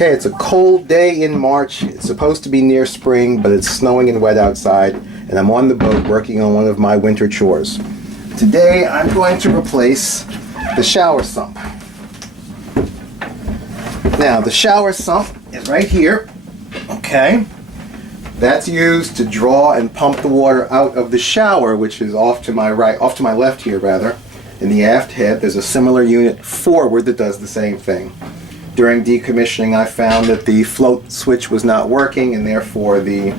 Okay, it's a cold day in March. It's supposed to be near spring, but it's snowing and wet outside, and I'm on the boat working on one of my winter chores. Today I'm going to replace the shower sump. Now the shower sump is right here. Okay, that's used to draw and pump the water out of the shower, which is off to my left here rather. In the aft head there's a similar unit forward that does the same thing. During decommissioning I found that the float switch was not working, and therefore the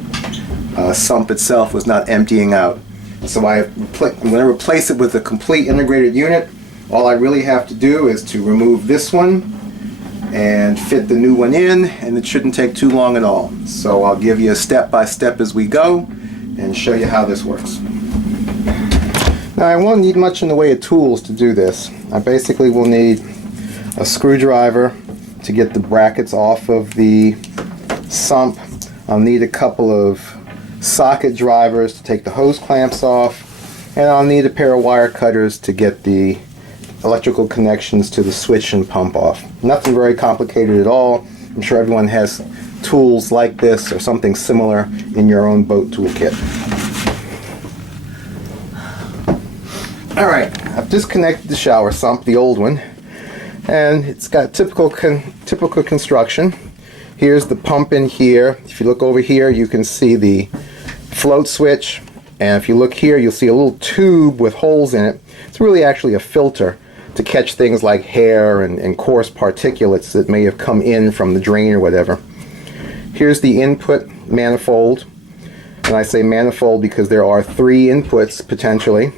sump itself was not emptying out. So I'm going to replace it with a complete integrated unit. All I really have to do is to remove this one and fit the new one in, and it shouldn't take too long at all. So I'll give you a step-by-step as we go and show you how this works. Now I won't need much in the way of tools to do this. I basically will need a screwdriver to get the brackets off of the sump. I'll need a couple of socket drivers to take the hose clamps off, and I'll need a pair of wire cutters to get the electrical connections to the switch and pump off. Nothing very complicated at all. I'm sure everyone has tools like this or something similar in your own boat toolkit. Alright, I've disconnected the shower sump, the old one, and it's got typical construction. Here's the pump in here. If you look over here you can see the float switch, and if you look here you'll see a little tube with holes in it. It's really actually a filter to catch things like hair and coarse particulates that may have come in from the drain or whatever. Here's the input manifold, and I say manifold because there are 3 inputs potentially,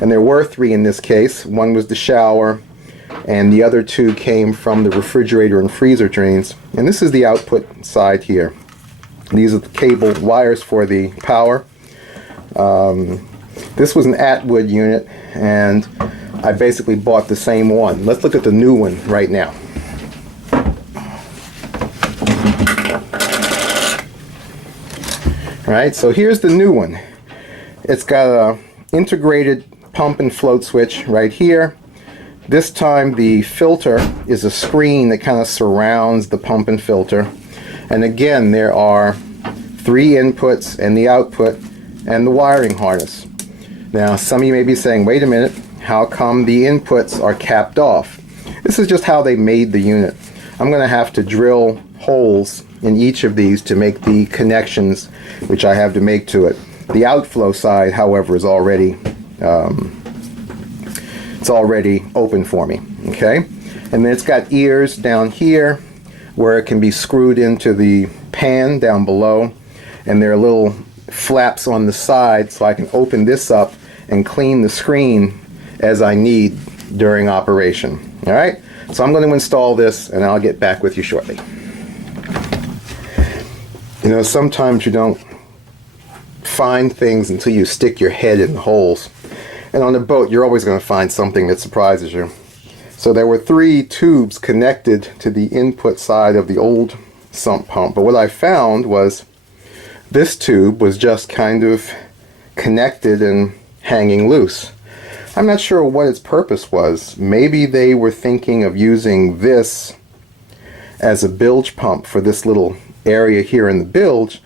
and there were 3 in this case. One was the shower, and the other 2 came from the refrigerator and freezer drains. And this is the output side here. These are the cable wires for the power. This was an Atwood unit, and I basically bought the same one. Let's look at the new one right now. Alright, so here's the new one. It's got a integrated pump and float switch right here. This time the filter is a screen that kind of surrounds the pump and filter. And again, there are 3 inputs and the output and the wiring harness. Now some of you may be saying, wait a minute, how come the inputs are capped off? This is just how they made the unit. I'm going to have to drill holes in each of these to make the connections which I have to make to it. The outflow side, however, is already it's already open for me. Okay, and then it's got ears down here where it can be screwed into the pan down below, and there are little flaps on the side so I can open this up and clean the screen as I need during operation. Alright, so I'm going to install this and I'll get back with you shortly. You know, sometimes you don't find things until you stick your head in the holes. And on a boat you're always going to find something that surprises you. So there were 3 tubes connected to the input side of the old sump pump, but what I found was this tube was just kind of connected and hanging loose. I'm not sure what its purpose was. Maybe they were thinking of using this as a bilge pump for this little area here in the bilge,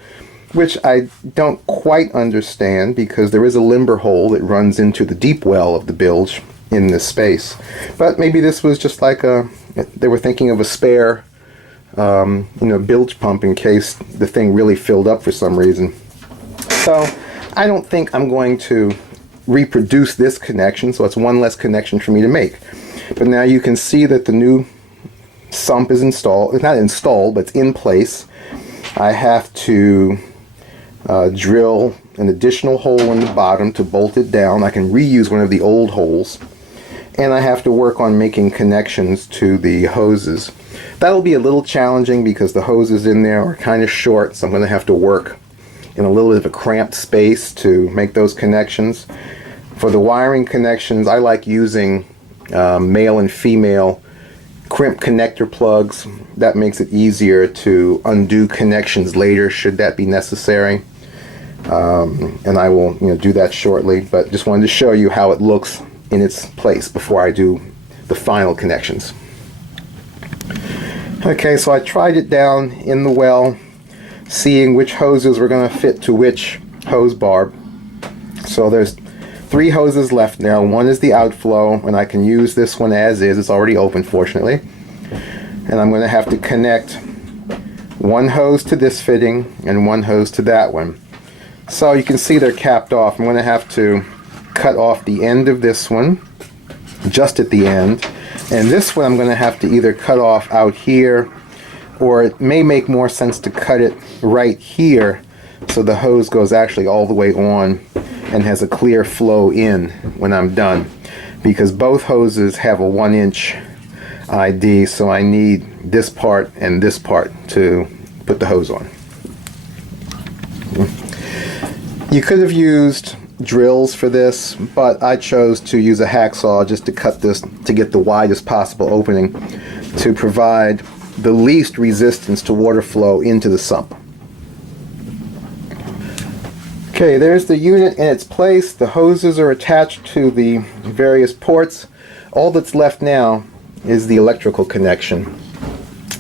which I don't quite understand because there is a limber hole that runs into the deep well of the bilge in this space. But maybe this was just like they were thinking of a spare bilge pump in case the thing really filled up for some reason. So I don't think I'm going to reproduce this connection, so it's one less connection for me to make. But now you can see that the new sump is installed. It's not installed, but it's in place. I have to drill an additional hole in the bottom to bolt it down. I can reuse one of the old holes, and I have to work on making connections to the hoses. That'll be a little challenging because the hoses in there are kind of short, so I'm going to have to work in a little bit of a cramped space to make those connections. For the wiring connections, I like using male and female crimped connector plugs. That makes it easier to undo connections later should that be necessary. And I will do that shortly, but just wanted to show you how it looks in its place before I do the final connections. Okay, so I tried it down in the well, seeing which hoses were going to fit to which hose barb. So there's 3 hoses left now. One is the outflow, and I can use this one as is. It's already open, fortunately. And I'm going to have to connect one hose to this fitting and one hose to that one. So you can see they're capped off. I'm going to have to cut off the end of this one, just at the end. And this one I'm going to have to either cut off out here, or it may make more sense to cut it right here so the hose goes actually all the way on and has a clear flow in when I'm done. Because both hoses have a 1-inch ID, so I need this part and this part to put the hose on. You could have used drills for this, but I chose to use a hacksaw just to cut this to get the widest possible opening to provide the least resistance to water flow into the sump. Okay, there's the unit in its place. The hoses are attached to the various ports. All that's left now is the electrical connection.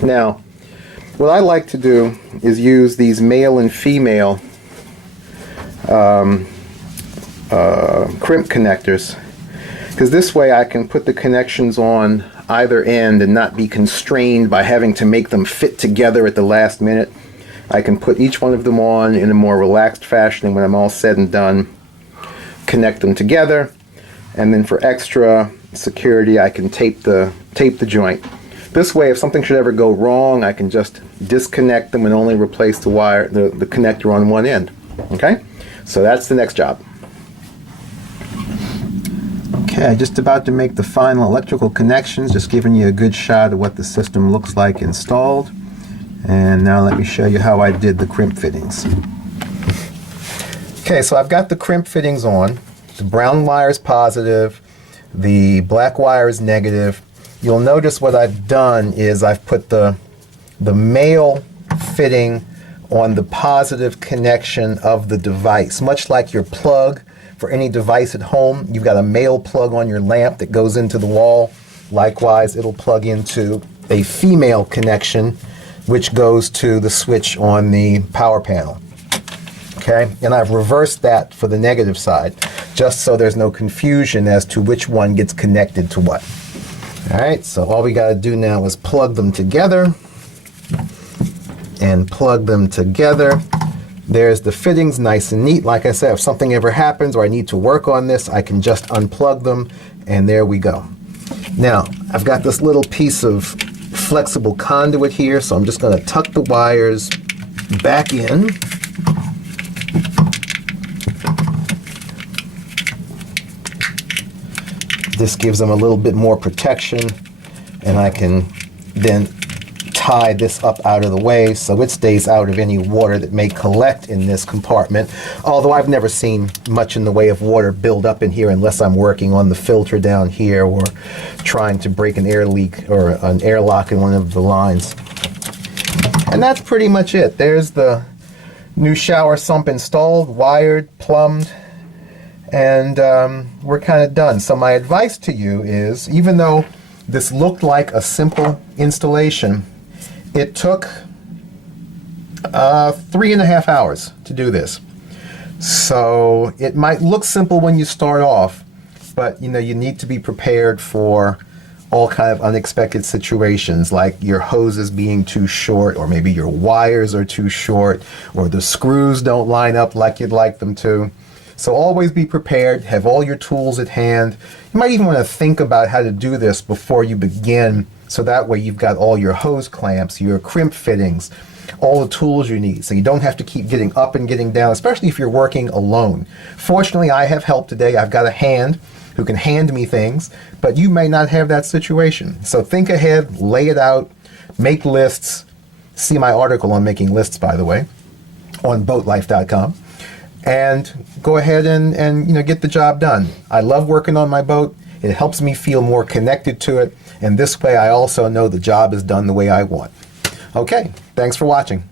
Now, what I like to do is use these male and female crimp connectors, because this way I can put the connections on either end and not be constrained by having to make them fit together at the last minute. I can put each one of them on in a more relaxed fashion, and when I'm all said and done, connect them together. And then for extra security, I can tape the joint. This way, if something should ever go wrong, I can just disconnect them and only replace the wire, the connector on one end. Okay, so that's the next job. Okay, just about to make the final electrical connections, just giving you a good shot of what the system looks like installed. And now let me show you how I did the crimp fittings. Okay, so I've got the crimp fittings on. The brown wire is positive, the black wire is negative. You'll notice what I've done is I've put the male fitting on the positive connection of the device. Much like your plug for any device at home, you've got a male plug on your lamp that goes into the wall. Likewise, it'll plug into a female connection which goes to the switch on the power panel. Okay, and I've reversed that for the negative side, just so there's no confusion as to which one gets connected to what. All right, so all we got to do now is plug them together and plug them together. There's the fittings, nice and neat. Like I said, if something ever happens or I need to work on this, I can just unplug them, and there we go. Now, I've got this little piece of flexible conduit here, so I'm just going to tuck the wires back in. This gives them a little bit more protection, and I can then tie this up out of the way so it stays out of any water that may collect in this compartment. Although I've never seen much in the way of water build up in here unless I'm working on the filter down here or trying to break an air leak or an airlock in one of the lines. And that's pretty much it. There's the new shower sump installed, wired, plumbed, and we're kind of done. So my advice to you is, even though this looked like a simple installation, it took 3.5 hours to do this. So it might look simple when you start off, but you know, you need to be prepared for all kind of unexpected situations, like your hoses being too short, or maybe your wires are too short, or the screws don't line up like you'd like them to. So always be prepared, have all your tools at hand. You might even want to think about how to do this before you begin, so that way you've got all your hose clamps, your crimp fittings, all the tools you need, so you don't have to keep getting up and getting down, especially if you're working alone. Fortunately, I have help today. I've got a hand who can hand me things, but you may not have that situation. So think ahead, lay it out, make lists. See my article on making lists, by the way, on boatlife.com. And go ahead and get the job done. I love working on my boat. It helps me feel more connected to it, and this way I also know the job is done the way I want. Okay, thanks for watching.